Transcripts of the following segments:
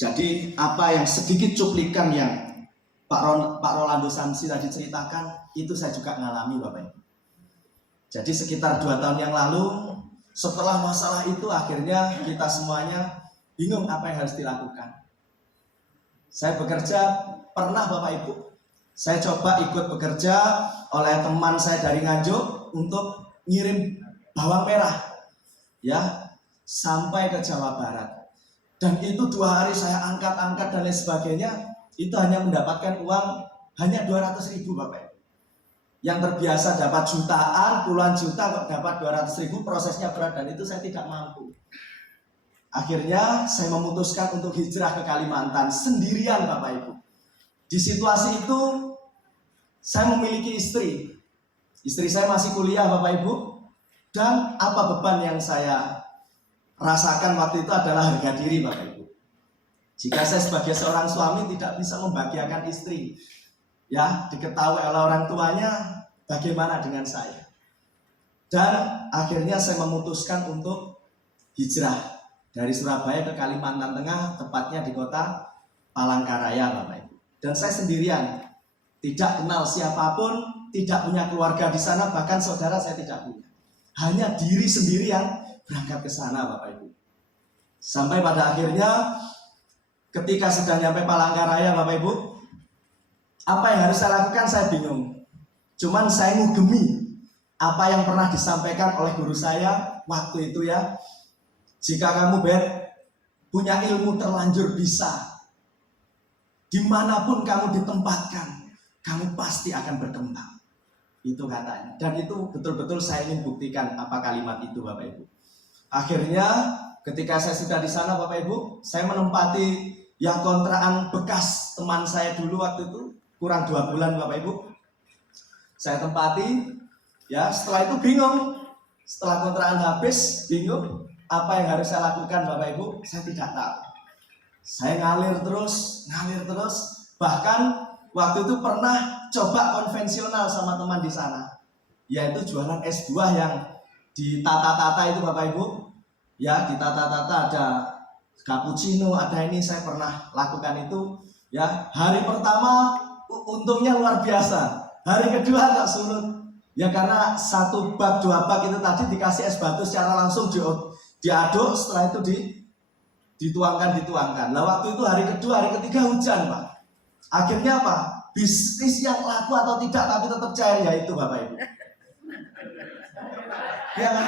Jadi apa yang sedikit cuplikan yang Pak Rolando Samsi tadi ceritakan, itu saya juga ngalami Bapak Ibu. Jadi sekitar 2 tahun yang lalu, setelah masalah itu akhirnya kita semuanya bingung apa yang harus dilakukan. Saya bekerja, pernah Bapak Ibu, saya coba ikut bekerja oleh teman saya dari Nganjuk untuk ngirim bawang merah ya sampai ke Jawa Barat. Dan itu 2 hari saya angkat-angkat dan lain sebagainya, itu hanya mendapatkan uang hanya 200.000 Bapak Ibu. Yang terbiasa dapat jutaan, puluhan juta kok dapat 200.000, prosesnya berat dan itu saya tidak mampu. Akhirnya saya memutuskan untuk hijrah ke Kalimantan sendirian Bapak Ibu. Di situasi itu saya memiliki istri. Istri saya masih kuliah Bapak Ibu. Dan apa beban yang saya rasakan waktu itu adalah harga diri Bapak Ibu. Jika saya sebagai seorang suami tidak bisa membahagiakan istri, ya diketahui oleh orang tuanya, bagaimana dengan saya? Dan akhirnya saya memutuskan untuk hijrah dari Surabaya ke Kalimantan Tengah, tepatnya di kota Palangkaraya Bapak Ibu. Dan saya sendirian, tidak kenal siapapun, tidak punya keluarga di sana, bahkan saudara saya tidak punya. Hanya diri sendiri yang berangkat ke sana Bapak Ibu. Sampai pada akhirnya ketika sudah nyampe Palangkaraya Bapak Ibu, apa yang harus saya lakukan saya bingung. Cuman saya ngugemi apa yang pernah disampaikan oleh guru saya waktu itu ya. Jika kamu punya ilmu terlanjur bisa, dimanapun kamu ditempatkan, kamu pasti akan berkembang. Itu katanya. Dan itu betul-betul saya ingin buktikan apa kalimat itu Bapak Ibu. Akhirnya ketika saya sudah di sana Bapak Ibu, saya menempati ya kontrakan bekas teman saya dulu waktu itu, kurang 2 bulan Bapak Ibu. Saya tempati, ya setelah itu bingung. Setelah kontrakan habis, bingung. Apa yang harus saya lakukan Bapak Ibu? Saya tidak tahu. Saya ngalir terus. Bahkan waktu itu pernah coba konvensional sama teman di sana. Yaitu jualan es buah yang ditata-tata itu Bapak Ibu. Ya ditata-tata ada cappuccino, ada ini saya pernah lakukan itu. Ya hari pertama untungnya luar biasa. Hari kedua agak surut. Ya karena 1 bak 2 bak itu tadi dikasih es batu secara langsung diaduk, setelah itu dituangkan. Nah waktu itu hari kedua, hari ketiga hujan Pak. Akhirnya apa? Bisnis yang laku atau tidak tapi tetap cair ya itu Bapak Ibu. Ya kan?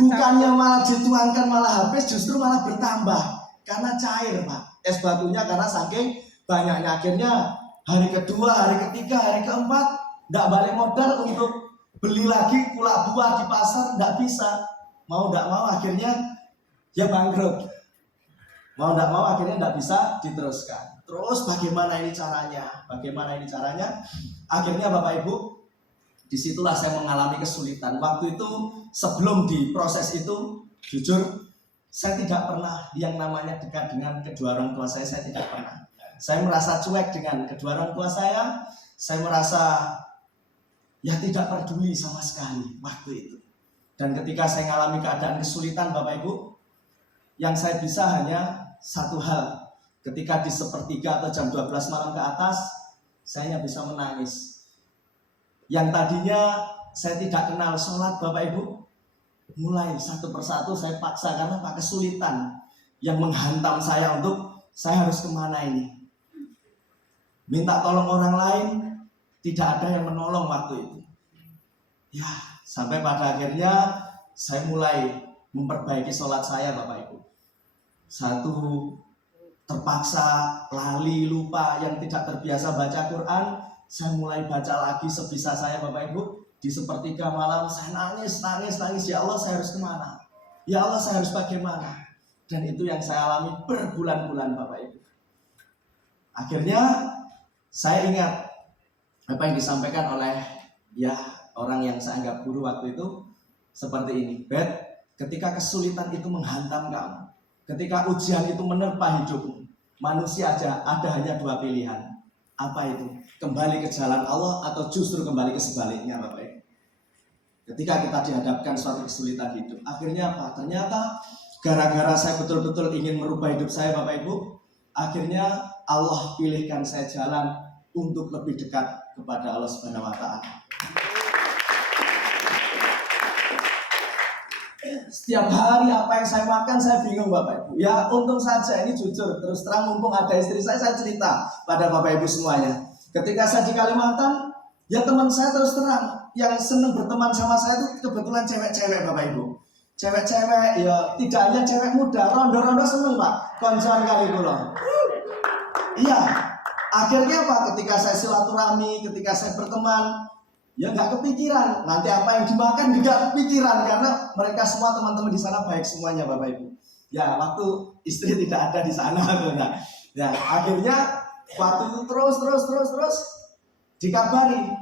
Bukannya malah dituangkan malah habis, justru malah bertambah karena cair Pak. Es batunya karena saking banyaknya. Akhirnya hari kedua, hari ketiga, hari keempat tidak balik modal untuk beli lagi kulak buah di pasar, tidak bisa. Mau tidak mau akhirnya ya bangkrut. Mau tidak mau akhirnya tidak bisa diteruskan. Terus bagaimana ini caranya? Akhirnya Bapak Ibu, disitulah saya mengalami kesulitan. Waktu itu sebelum diproses itu, jujur saya tidak pernah yang namanya dekat dengan kedua orang tua saya tidak pernah. Saya merasa cuek dengan kedua orang tua saya merasa ya tidak peduli sama sekali waktu itu. Dan ketika saya mengalami keadaan kesulitan Bapak Ibu, yang saya bisa hanya satu hal. Ketika di sepertiga atau jam 12 malam ke atas, saya hanya bisa menangis. Yang tadinya saya tidak kenal sholat Bapak Ibu, mulai satu persatu saya paksa karena Pak kesulitan yang menghantam saya untuk saya harus kemana ini. Minta tolong orang lain, tidak ada yang menolong waktu itu. Ya, sampai pada akhirnya saya mulai memperbaiki sholat saya Bapak Ibu. Satu terpaksa lali lupa yang tidak terbiasa baca Quran, saya mulai baca lagi sebisa saya Bapak Ibu. Di sepertiga malam saya nangis. Ya Allah saya harus kemana? Ya Allah saya harus bagaimana? Dan itu yang saya alami berbulan-bulan Bapak Ibu. Akhirnya saya ingat apa yang disampaikan oleh ya orang yang saya anggap guru waktu itu seperti ini. Ketika kesulitan itu menghantam kamu, ketika ujian itu menerpa hidupmu, manusia ada hanya 2 pilihan. Apa itu? Kembali ke jalan Allah atau justru kembali ke sebaliknya Bapak Ibu. Ketika kita dihadapkan suatu kesulitan hidup, akhirnya apa? Ternyata gara-gara saya betul-betul ingin merubah hidup saya Bapak Ibu, Akhirnya Allah pilihkan saya jalan untuk lebih dekat kepada Allah Subhanahu wa taala. Setiap hari apa yang saya makan saya bingung Bapak Ibu. Ya untung saja ini jujur terus terang mumpung ada istri saya cerita pada Bapak Ibu semuanya. Ketika saya di Kalimantan, ya teman saya terus terang yang senang berteman sama saya itu kebetulan cewek-cewek Bapak Ibu. Cewek-cewek ya tidak hanya cewek muda, rondo-rondo seneng Pak. Koncoan kali kula. Iya. Akhirnya apa? Ketika saya silaturahmi, ketika saya berteman, ya nggak kepikiran nanti apa yang dimakan juga kepikiran karena mereka semua teman-teman di sana baik semuanya Bapak Ibu. Ya waktu istri tidak ada di sana, nah, ya akhirnya waktu itu terus dikabari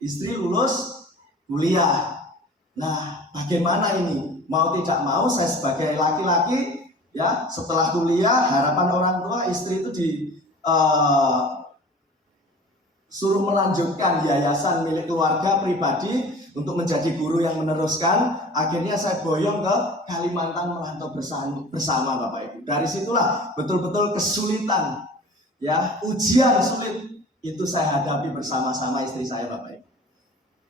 istri lulus kuliah. Nah bagaimana ini? Mau tidak mau saya sebagai laki-laki ya setelah kuliah harapan orang tua istri itu suruh melanjutkan yayasan milik keluarga pribadi untuk menjadi guru yang meneruskan. Akhirnya saya boyong ke Kalimantan merantau bersama Bapak Ibu. Dari situlah betul-betul kesulitan, ya ujian sulit itu saya hadapi bersama-sama istri saya Bapak Ibu.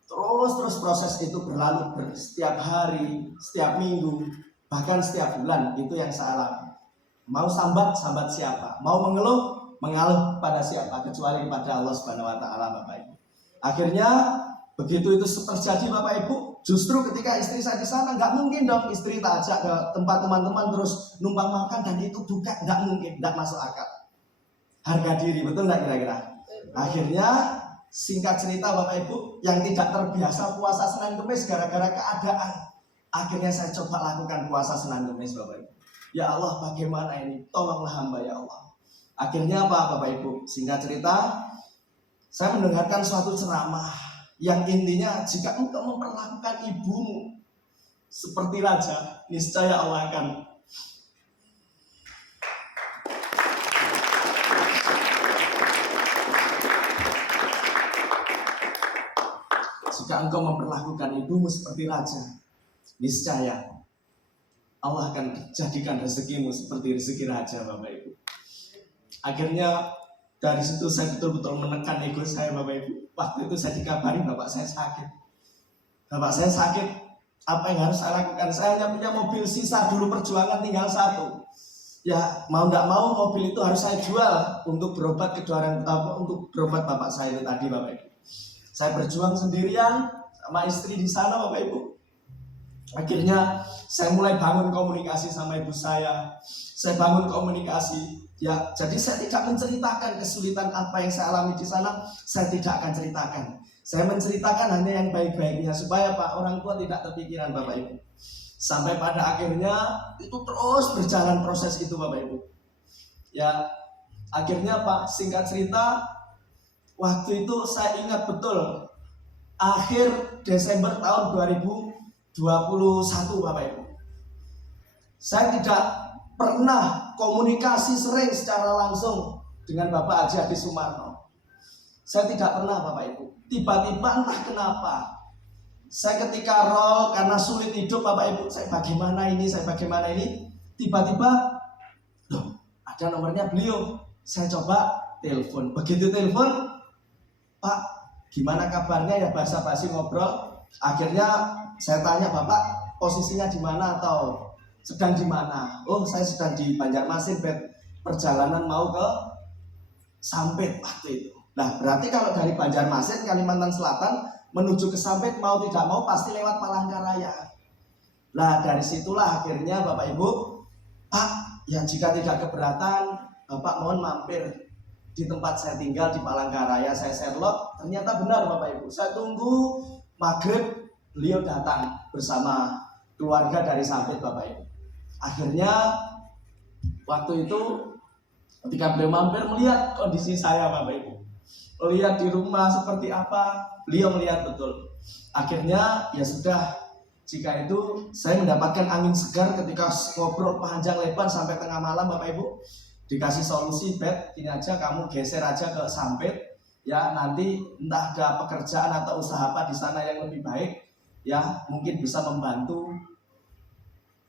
Terus proses itu berlalu setiap hari, setiap minggu, bahkan setiap bulan itu yang saya alami. Mau sambat siapa? Mau mengeluh pada siapa kecuali kepada Allah Subhanahu wa taala Bapak Ibu. Akhirnya begitu itu terjadi Bapak Ibu, justru ketika istri saya di sana nggak mungkin dong istri tak ajak ke tempat teman-teman terus numpang makan dan itu buka, nggak mungkin, nggak masuk akal. Harga diri, betul nggak kira-kira? Akhirnya singkat cerita Bapak Ibu, yang tidak terbiasa puasa Senin Kemis gara-gara keadaan, akhirnya saya coba lakukan puasa Senin Kemis Bapak Ibu. Ya Allah bagaimana ini? Tolonglah hamba ya Allah. Akhirnya apa Bapak Ibu? Singkat cerita, saya mendengarkan suatu ceramah yang intinya jika engkau memperlakukan ibumu seperti raja, niscaya Allah akan engkau memperlakukan ibumu seperti raja, niscaya Allah akan jadikan rezekimu seperti rezeki raja Bapak Ibu. Akhirnya dari situ saya betul-betul menekan ego saya Bapak Ibu. Waktu itu saya dikabari bapak saya sakit. Bapak saya sakit, apa yang harus saya lakukan? Saya hanya punya mobil sisa dulu perjuangan tinggal satu. Ya mau nggak mau mobil itu harus saya jual untuk berobat untuk berobat bapak saya itu tadi Bapak Ibu. Saya berjuang sendirian sama istri di sana Bapak Ibu. Akhirnya saya mulai bangun komunikasi sama ibu saya. Saya bangun komunikasi. Ya, jadi saya tidak menceritakan kesulitan apa yang saya alami di sana. Saya tidak akan ceritakan. Saya menceritakan hanya yang baik-baiknya supaya Pak orang tua tidak terpikiran Bapak Ibu. Sampai pada akhirnya itu terus berjalan proses itu Bapak Ibu. Ya, akhirnya Pak singkat cerita, waktu itu saya ingat betul akhir Desember tahun 2021 Bapak Ibu. Saya tidak pernah komunikasi sering secara langsung dengan Bapak Haji Adi Sumarno. Saya tidak pernah Bapak Ibu. Tiba-tiba entah kenapa saya ketika roll karena sulit hidup Bapak Ibu, saya bagaimana ini, tiba-tiba loh, ada nomornya beliau. Saya coba telepon. Begitu telepon, Pak, gimana kabarnya ya, basa-basi ngobrol. Akhirnya saya tanya, Bapak posisinya di mana atau sedang di mana? Oh, saya sedang di Banjarmasin, perjalanan mau ke Sampit waktu itu. Nah, berarti kalau dari Banjarmasin, Kalimantan Selatan menuju ke Sampit mau tidak mau pasti lewat Palangkaraya. Nah, dari situlah akhirnya Bapak Ibu, Pak, ya jika tidak keberatan, Bapak mohon mampir di tempat saya tinggal di Palangkaraya. Saya Sherlock, ternyata benar Bapak Ibu. Saya tunggu maghrib, beliau datang bersama keluarga dari Sampit Bapak Ibu. Akhirnya waktu itu ketika beliau mampir melihat kondisi saya Bapak Ibu, melihat di rumah seperti apa, beliau melihat betul. Akhirnya ya sudah, jika itu saya mendapatkan angin segar ketika ngobrol panjang lebar sampai tengah malam Bapak Ibu. Dikasih solusi, Bet, ini aja kamu geser aja ke Sampit, ya nanti entah ada pekerjaan atau usaha apa di sana yang lebih baik, ya mungkin bisa membantu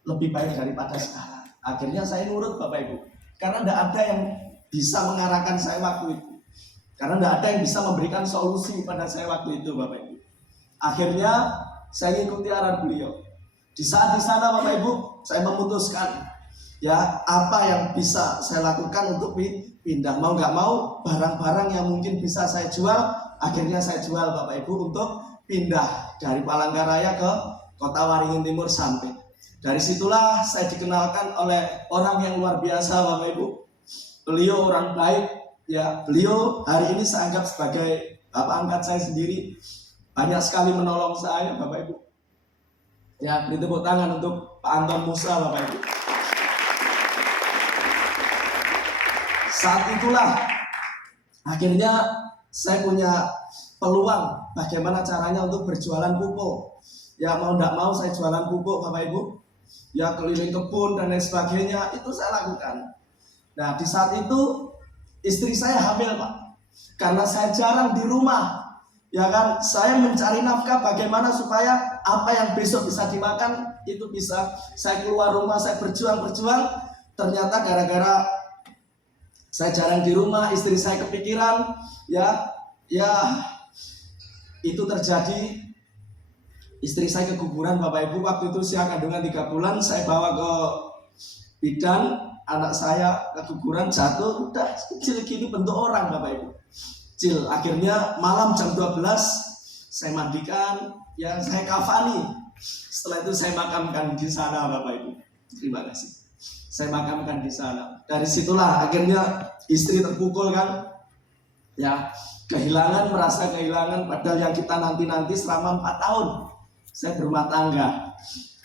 lebih baik daripada sekarang. Akhirnya saya nurut Bapak Ibu. Karena tidak ada yang bisa mengarahkan saya waktu itu. Karena tidak ada yang bisa memberikan solusi pada saya waktu itu, Bapak Ibu. Akhirnya saya ikuti arahan beliau. Di saat di sana, Bapak Ibu, saya memutuskan ya apa yang bisa saya lakukan untuk pindah. Mau nggak mau, barang-barang yang mungkin bisa saya jual, akhirnya saya jual, Bapak Ibu, untuk pindah dari Palangkaraya ke Kota Waringin Timur sampai. Dari situlah saya dikenalkan oleh orang yang luar biasa, Bapak Ibu. Beliau orang baik, ya. Beliau hari ini saya anggap sebagai bapak angkat saya sendiri. Banyak sekali menolong saya, Bapak Ibu. Ya, beri tepuk tangan untuk Pak Anton Musa, Bapak Ibu. Saat itulah akhirnya saya punya peluang bagaimana caranya untuk berjualan pupuk. Ya mau tidak mau saya jualan pupuk, Bapak Ibu. Ya keliling kebun dan lain sebagainya, itu saya lakukan. Nah di saat itu istri saya hamil, Pak. Karena saya jarang di rumah, ya kan, saya mencari nafkah bagaimana supaya apa yang besok bisa dimakan itu bisa. Saya keluar rumah, saya berjuang. Ternyata gara-gara saya jarang di rumah, istri saya kepikiran, ya itu terjadi. Istri saya keguguran, Bapak Ibu. Waktu itu usia kandungan 3 bulan, saya bawa ke bidan, anak saya keguguran, jatuh, udah kecil gini bentuk orang, Bapak Ibu. Kecil. Akhirnya malam jam 12 saya mandikan, ya saya kafani. Setelah itu saya makamkan di sana, Bapak Ibu. Terima kasih. Saya makamkan di sana. Dari situlah akhirnya istri terpukul kan, ya merasa kehilangan. Padahal yang kita nanti selama 4 tahun saya berumah tangga.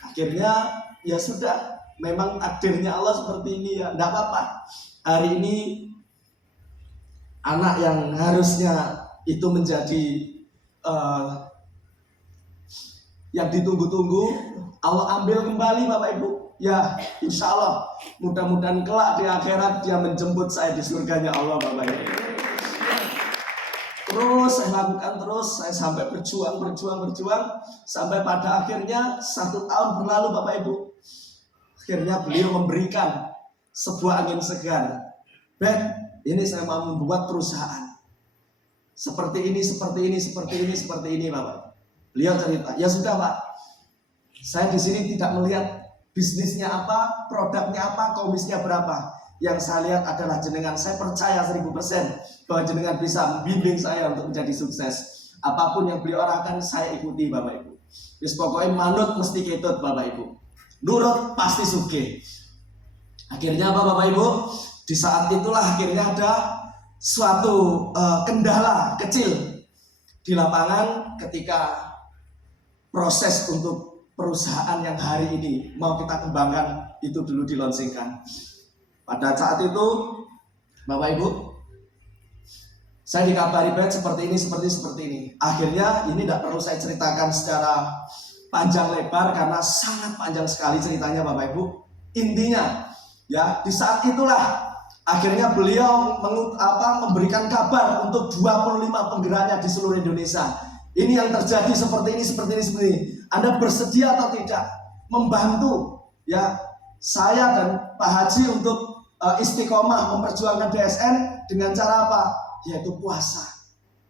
Akhirnya ya sudah, memang takdirnya Allah seperti ini ya, tidak apa-apa. Hari ini anak yang harusnya itu menjadi yang ditunggu-tunggu, Allah ambil kembali, Bapak Ibu. Ya insya Allah mudah-mudahan kelak di akhirat dia menjemput saya di surganya Allah, Bapak Ibu. Terus saya lakukan, saya sampai berjuang sampai pada akhirnya 1 tahun berlalu, Bapak Ibu. Akhirnya beliau memberikan sebuah angin segar. Beb, ini saya mau membuat perusahaan seperti ini, Bapak. Beliau cerita, ya sudah Pak, saya di sini tidak melihat bisnisnya apa, produknya apa, komisinya berapa. Yang saya lihat adalah jenengan. Saya percaya 1000% bahwa jenengan bisa membimbing saya untuk menjadi sukses. Apapun yang beliau arahkan saya ikuti, Bapak Ibu. Terus pokoknya manut mesti ketut, Bapak Ibu. Nurut pasti sugih. Akhirnya apa, Bapak Ibu? Di saat itulah akhirnya ada suatu kendala kecil di lapangan ketika proses untuk perusahaan yang hari ini mau kita kembangkan itu dulu dilaunchingkan. Pada saat itu, Bapak Ibu, saya dikabari baik seperti ini. Akhirnya ini tidak perlu saya ceritakan secara panjang lebar karena sangat panjang sekali ceritanya, Bapak Ibu. Intinya, ya di saat itulah akhirnya beliau memberikan kabar untuk 25 penggeraknya di seluruh Indonesia. Ini yang terjadi seperti ini. Anda bersedia atau tidak membantu ya saya dan Pak Haji untuk istiqomah memperjuangkan DSN dengan cara apa? Yaitu puasa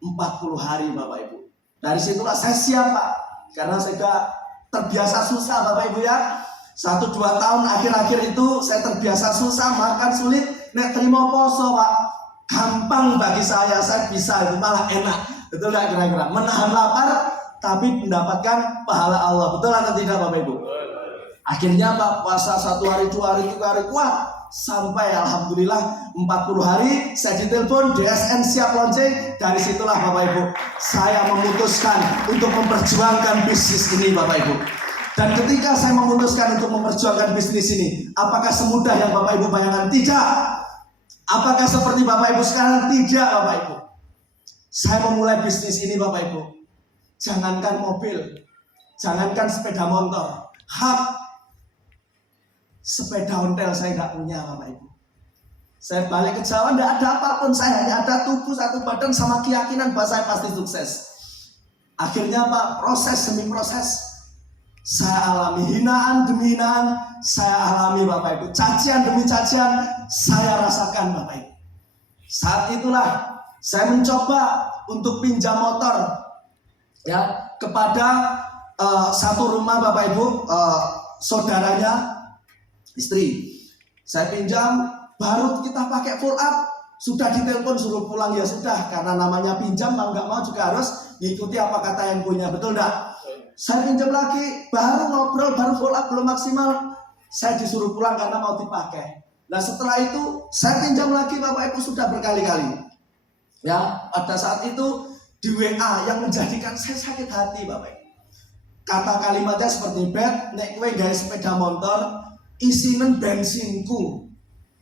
40 hari, Bapak Ibu. Dari situlah saya siap, Pak, karena saya terbiasa susah, Bapak Ibu ya. 1-2 tahun akhir-akhir itu saya terbiasa susah, makan sulit. Nek terima poso, Pak, gampang bagi saya bisa, itu malah enak. Betul nggak kira-kira? Menahan lapar tapi mendapatkan pahala Allah. Betul atau tidak, Bapak Ibu? Akhirnya Pak, puasa 1 hari, 2 hari, 3 hari kuat. Sampai alhamdulillah 40 hari saya ditelepon DSN siap launching. Dari situlah Bapak Ibu saya memutuskan untuk memperjuangkan bisnis ini, Bapak Ibu. Dan ketika saya memutuskan untuk memperjuangkan bisnis ini, apakah semudah yang Bapak Ibu bayangkan? Tidak. Apakah seperti Bapak Ibu sekarang? Tidak, Bapak Ibu. Saya memulai bisnis ini, Bapak Ibu, jangankan mobil, jangankan sepeda motor, sepeda ontel saya nggak punya, Bapak Ibu. Saya balik ke Jawa, nggak ada apapun, saya hanya ada tubuh, satu badan, sama keyakinan bahwa saya pasti sukses. Akhirnya Pak, proses demi proses, saya alami hinaan demi hinaan, saya alami Bapak Ibu, cacian demi cacian, saya rasakan Bapak Ibu. Saat itulah saya mencoba untuk pinjam motor ya kepada satu rumah Bapak Ibu, saudaranya istri. Saya pinjam, baru kita pakai full up, sudah ditelepon suruh pulang, ya sudah, karena namanya pinjam mau nggak mau juga harus ngikuti apa kata yang punya, betul enggak? Saya pinjam lagi, baru ngobrol, baru full up, belum maksimal, saya disuruh pulang karena mau dipakai. Nah setelah itu saya pinjam lagi Bapak Ibu, sudah berkali-kali. Ya, pada saat itu di WA yang menjadikan saya sakit hati Bapak Ibu. Kata kalimatnya seperti, "Bet, nek kowe gawe sepeda motor, isinen bensinku."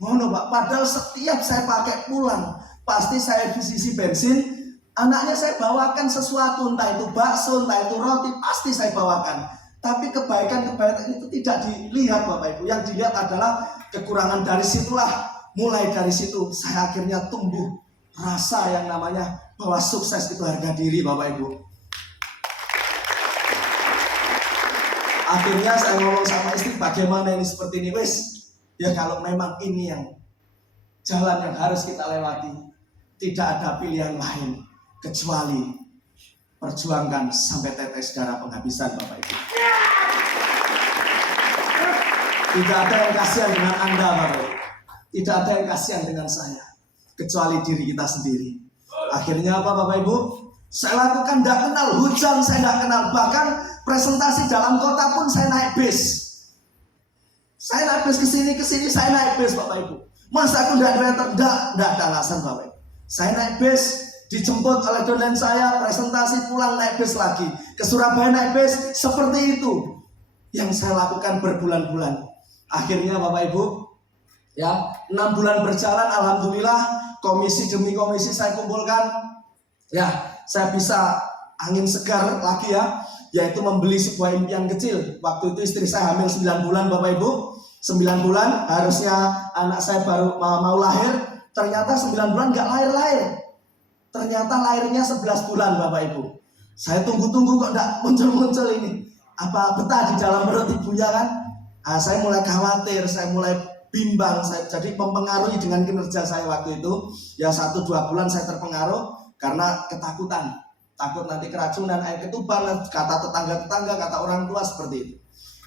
Ngono Pak, padahal setiap saya pakai pulang, pasti saya di sisi bensin. Anaknya saya bawakan sesuatu, entah itu bakso, entah itu roti, pasti saya bawakan. Tapi kebaikan-kebaikan itu tidak dilihat Bapak Ibu. Yang dilihat adalah kekurangan. Dari situlah, mulai dari situ saya akhirnya tumbuh rasa yang namanya bahwa sukses itu harga diri Bapak Ibu. Akhirnya saya ngomong sama istri, bagaimana ini seperti ini wis. Ya kalau memang ini yang jalan yang harus kita lewati, tidak ada pilihan lain kecuali perjuangkan sampai tetes darah penghabisan Bapak Ibu. Tidak ada yang kasihan dengan Anda Bapak Ibu. Tidak ada yang kasihan dengan saya kecuali diri kita sendiri. Akhirnya apa Bapak Ibu? Saya lakukan, tidak kenal hujan, saya tidak kenal. Bahkan presentasi dalam kota pun saya naik bis. Saya naik bis ke sini saya naik bis Bapak Ibu. Masa aku tidak ada alasan Bapak Ibu. Saya naik bis, dijemput oleh dosen saya, presentasi, pulang naik bis lagi. Ke Surabaya naik bis, seperti itu yang saya lakukan berbulan-bulan. Akhirnya Bapak Ibu, ya 6 bulan berjalan, alhamdulillah komisi demi komisi saya kumpulkan. Ya, saya bisa angin segar lagi ya, yaitu membeli sebuah impian kecil. Waktu itu istri saya hamil 9 bulan Bapak Ibu. 9 bulan, harusnya anak saya baru mau lahir. Ternyata 9 bulan gak lahir-lahir. Ternyata lahirnya 11 bulan Bapak Ibu. Saya tunggu-tunggu kok gak muncul-muncul ini. Apa betah di dalam perut ibunya kan? Saya mulai khawatir, saya mulai bimbang. Jadi mempengaruhi dengan kinerja saya waktu itu. Ya 1-2 bulan saya terpengaruh karena ketakutan. Takut nanti keracunan, air ketuban, kata tetangga-tetangga, kata orang tua seperti itu.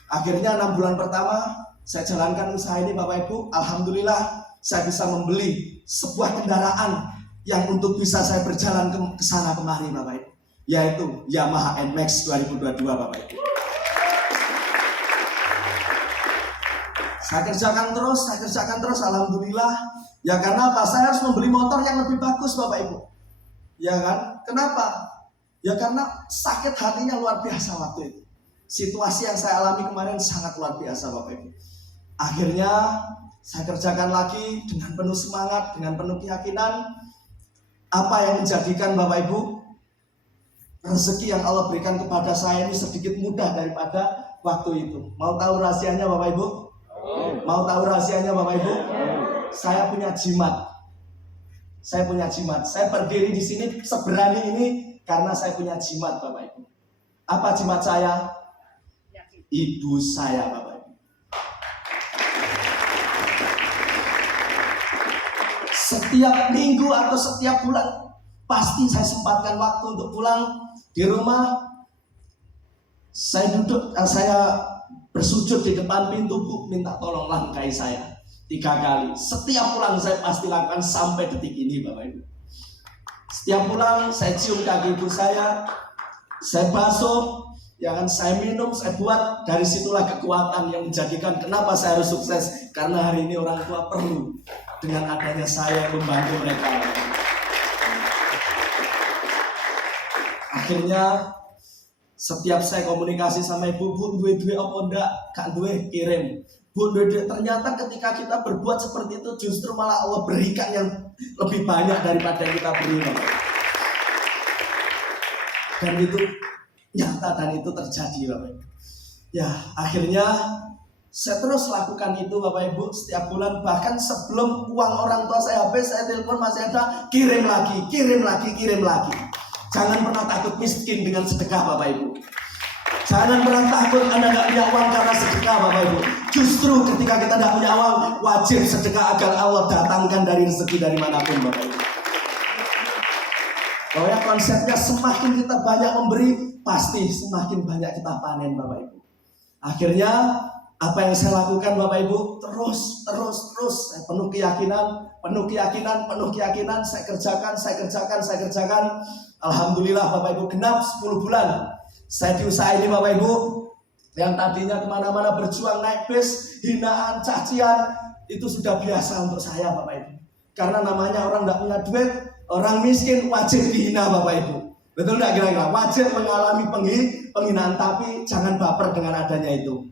Akhirnya 6 bulan pertama saya jalankan usaha ini Bapak Ibu. Alhamdulillah saya bisa membeli sebuah kendaraan yang untuk bisa saya berjalan ke sana kemari Bapak Ibu, yaitu Yamaha NMAX 2022 Bapak Ibu. Saya kerjakan terus alhamdulillah. Ya karena apa? Saya harus membeli motor yang lebih bagus Bapak Ibu. Ya kan? Kenapa? Ya karena sakit hatinya luar biasa waktu itu. Situasi yang saya alami kemarin sangat luar biasa Bapak Ibu. Akhirnya saya kerjakan lagi dengan penuh semangat, dengan penuh keyakinan. Apa yang menjadikan Bapak Ibu rezeki yang Allah berikan kepada saya ini sedikit mudah daripada waktu itu. Mau tahu rahasianya Bapak Ibu? Mau tahu rahasianya Bapak Ibu? Saya punya jimat. Saya berdiri di sini seberani ini karena saya punya jimat Bapak Ibu. Apa jimat saya? Ibu saya Bapak Ibu. Setiap minggu atau setiap bulan pasti saya sempatkan waktu untuk pulang di rumah. Saya bersujud di depan pintu, Bu, minta tolong langkai saya 3 kali. Setiap pulang saya pasti lakukan sampai detik ini Bapak Ibu. Setiap pulang saya cium kaki ibu saya basuh, ya kan, saya minum, saya buat. Dari situlah kekuatan yang menjadikan kenapa saya harus sukses. Karena hari ini orang tua perlu dengan adanya saya membantu mereka. Akhirnya setiap saya komunikasi sama ibu, Bu, duwe apa enggak? Kak duwe, kirim. Bu, ternyata ketika kita berbuat seperti itu justru malah Allah berikan yang lebih banyak daripada yang kita beri. Dan itu nyata dan itu terjadi Bapak Ibu. Ya akhirnya saya terus lakukan itu Bapak Ibu setiap bulan. Bahkan sebelum uang orang tua saya habis, saya telepon masih ada, kirim lagi. Jangan pernah takut miskin dengan sedekah Bapak Ibu. Jangan pernah takut Anda nggak punya uang karena sedekah, Bapak Ibu. Justru ketika kita nggak punya uang, wajib sedekah agar Allah datangkan dari rezeki dari manapun, Bapak Ibu. Pokoknya konsepnya semakin kita banyak memberi, pasti semakin banyak kita panen, Bapak Ibu. Akhirnya apa yang saya lakukan, Bapak Ibu, terus saya penuh keyakinan, saya kerjakan. Alhamdulillah Bapak Ibu, genap 10 bulan saya di usaha ini, Bapak Ibu. Yang tadinya kemana-mana berjuang naik bis, hinaan, cacian, itu sudah biasa untuk saya, Bapak Ibu. Karena namanya orang tidak punya duit, orang miskin wajib dihina, Bapak Ibu. Betul tidak kira-kira? Wajib mengalami penghinaan, tapi jangan baper dengan adanya itu.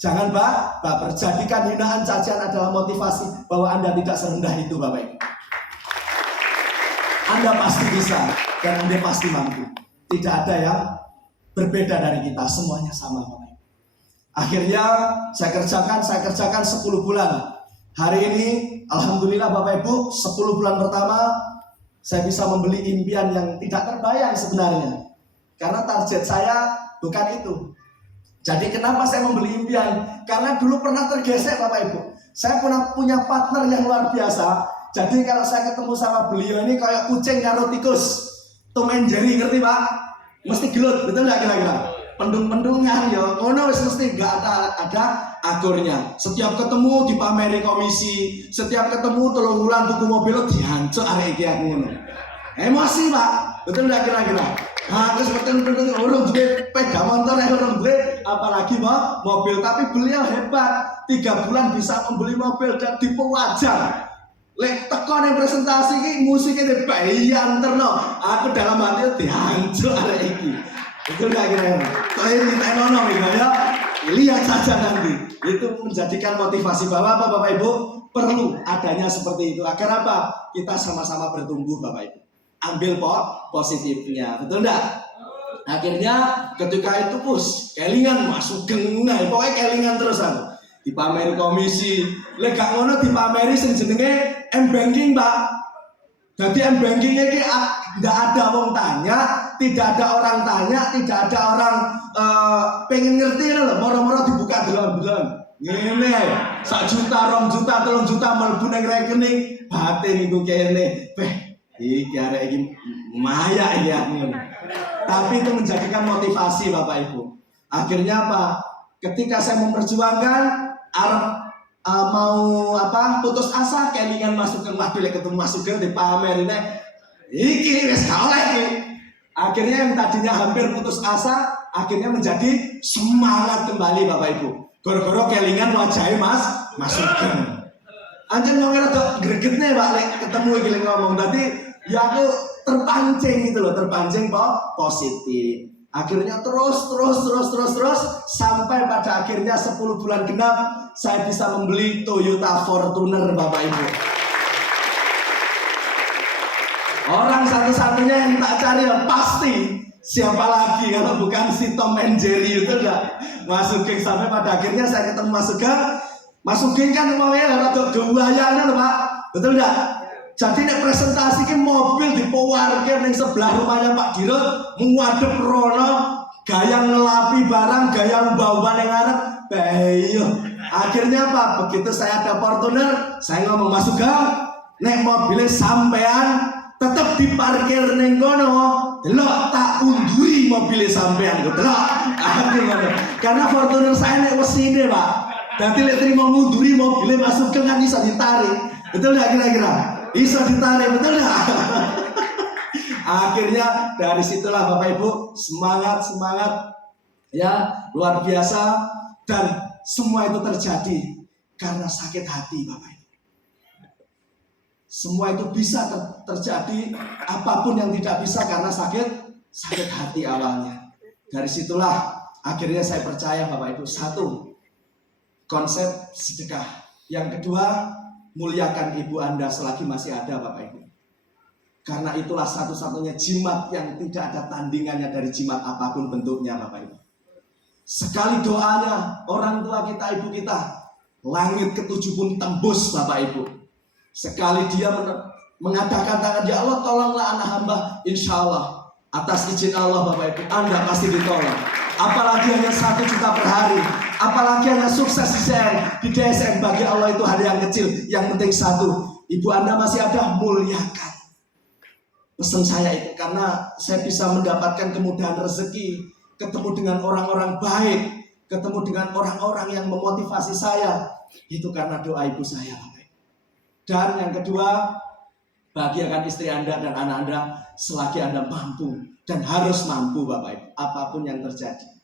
Jangan baper, jadikan hinaan, cacian adalah motivasi bahwa Anda tidak serendah itu, Bapak Ibu. Anda pasti bisa dan Anda pasti mampu. Tidak ada yang berbeda dari kita, semuanya sama, Bapak Ibu. Akhirnya saya kerjakan 10 bulan. Hari ini alhamdulillah Bapak Ibu, 10 bulan pertama saya bisa membeli impian yang tidak terbayang sebenarnya. Karena target saya bukan itu. Jadi kenapa saya membeli impian? Karena dulu pernah tergesek, Bapak Ibu. Saya pernah punya partner yang luar biasa. Jadi kalau saya ketemu sama beliau ini kayak kucing karo tikus. Tom and Jerry, ngerti Pak? Mesti gelut, betul nggak kira-kira? Pendung-pendungan ya, ngono wis mesti nggak ada akurnya. Setiap ketemu dipameri komisi, setiap ketemu telung bulan tuku mobil dihancur arek iki aku ngono. Emosi Pak, betul nggak kira-kira? Terus betul-betul orang duit sepeda motor, orang duit apalagi mobil. Tapi beliau hebat, 3 bulan bisa membeli mobil dan tipe wajar. Lek tekan yang presentasi ini musiknya bayan terno. Aku dalam hati dihancur ada iki. Itu enggak kira-kira. Saya minta nono ya. Lihat saja nanti. Itu menjadikan motivasi bahwa apa Bapak Ibu perlu adanya seperti itu. Agar apa? Kita sama-sama bertumbuh Bapak Ibu. Ambil positifnya, betul enggak? Akhirnya ketika itu kelingan masuk genai, pokoknya kelingan terus aku. Dipameri komisi, lek gak ngono dipameri sing jenenge M-banking, Pak. Jadi M-banking iki tidak ada wong tanya, tidak ada orang tanya, tidak ada orang pengen ngerti lho, moro-moro dibuka delon-delon. Ngene, 1 juta, 2 juta, 3 juta mlebu ning rekening, batin iku kene. Iki arek iki maya ya. Tapi itu menjadikan motivasi Bapak Ibu. Akhirnya apa? Ketika saya memperjuangkan mau putus asa kelingan masuk ke waduh ketemu masuk ke pamer ini iki wis gak oleh iki. Akhirnya yang tadinya hampir putus asa akhirnya menjadi semangat kembali Bapak Ibu. Gara-gara kelingan wajahnya masuk ke. Anjir ngomong rada gregetne Pak lek ketemu iki ngomong. Dadi ya aku terpancing gitu loh, terpancing positif. Akhirnya terus sampai pada akhirnya 10 bulan genap saya bisa membeli Toyota Fortuner Bapak Ibu. Orang satu-satunya yang tak cari yang pasti siapa lagi kalau bukan si Tom and Jerry itu enggak. Mas Sugeng sampai pada akhirnya saya ketemu Mas Sugeng kan ngomongnya rada gawayane lho Pak. Betul enggak? Jadi nek presentasi ki mobil diparkir ning sebelah rumahnya Pak Dirut, ngadep rono, gaya ngelapi barang, gaya bawa ning ngarep, bayo. Akhirnya apa? Begitu saya ada Fortuner, saya ngomong Mas Sugeng, nek mobilnya sampean tetep diparkir ning kono, delok tak unduri mobilnya sampean, delok. Karena Fortuner saya nek wesine, Pak. Dadi lek trimo ngunduri mobilnya Mas Sugeng kan bisa ditarik. Betul enggak kira-kira? Bisa ditarik, betul nggak? Akhirnya dari situlah Bapak Ibu semangat ya luar biasa dan semua itu terjadi karena sakit hati Bapak Ibu. Semua itu bisa terjadi apapun yang tidak bisa karena sakit hati awalnya. Dari situlah akhirnya saya percaya Bapak Ibu, 1 konsep sedekah. Yang kedua, muliakan ibu Anda selagi masih ada Bapak Ibu. Karena itulah satu-satunya jimat yang tidak ada tandingannya dari jimat apapun bentuknya Bapak Ibu. Sekali doanya orang tua kita, ibu kita, langit ke-7 pun tembus Bapak Ibu. Sekali dia mengadakan tangan, ya Allah tolonglah anak hamba, insya Allah atas izin Allah Bapak Ibu Anda pasti ditolong. apalagi hanya 1 juta per hari, apalagi hanya sukses di DSM. Bagi Allah itu hal yang kecil. Yang penting satu, ibu Anda masih ada, muliakan. Pesan saya itu karena saya bisa mendapatkan kemudahan rezeki, ketemu dengan orang-orang baik, ketemu dengan orang-orang yang memotivasi saya, itu karena doa ibu saya. Dan yang kedua, bahagiakan istri Anda dan anak Anda selagi Anda mampu, dan harus mampu Bapak Ibu, apapun yang terjadi.